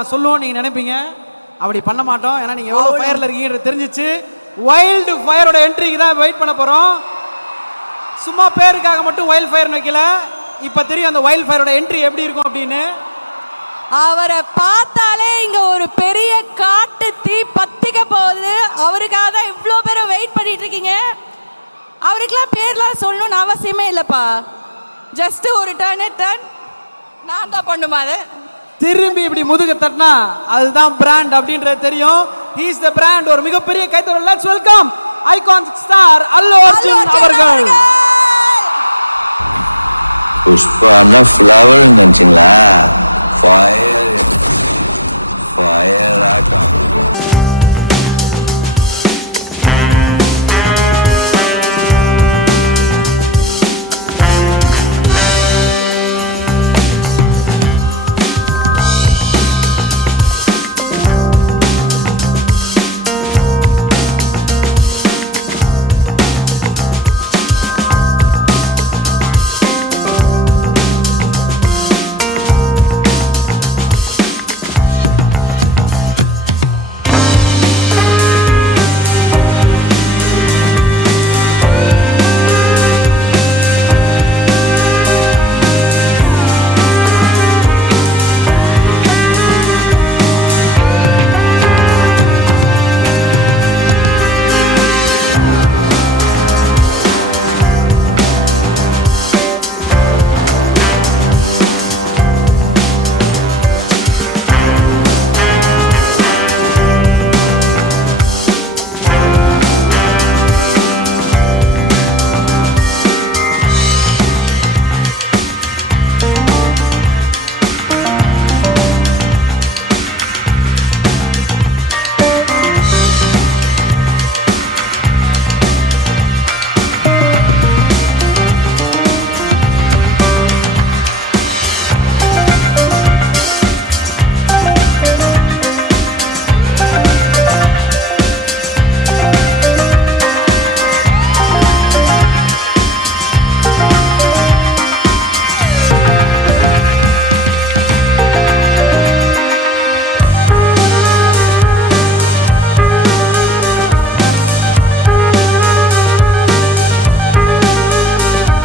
நான் சொல்லுவோம் நீங்க நினைப்பீங்க, அப்படி பண்ண மாட்டோம். ஏன்னா நீங்க எவ்வளவு ஃபயர்ல இருக்கீங்கன்றது தெரிஞ்சிச்சு. வைல்டு ஃபயரோட என்ட்ரிக்கு தான் வெயிட் பண்ண போறோம். சும்மா பேருக்காக மட்டும் வைல்ட் ஃபயர் வைக்கல. இப்ப தெரியும் அந்த வைல்ட் ஃபயரோட என்ட்ரி எப்படி இருக்கும் அப்படின்னு. அவரை பார்த்தாலே இங்க ஒரு பெரிய காட்டு தீ பத்திக்க போகுது. அவருக்காக தான் இவ்வளோ பேர் வெயிட் பண்ணிட்டு இருக்கீங்க. அவருக்கெல்லாம் பேர்லாம் சொல்லணும்னு அவசியமே இல்லைப்பா. ஜஸ்ட் ஒரு டர்ன் நான் தான் பண்ணுமா அதை திரும்பி இப்படி முதுக தட்டினா அதுதான் பிராண்ட் அப்படின்றது தெரியும். He is the brand. ஒரு மிகப்பெரிய கைத்தட்டல். லெட்ஸ் வெல்கம் ஐகான் ஸ்டார் அல்லு அர்ஜுன் அவர்கள். புஷ்பானா ஃப்ளவர் நினைச்சீங்களா? ஃபயர் ஆட்டம்.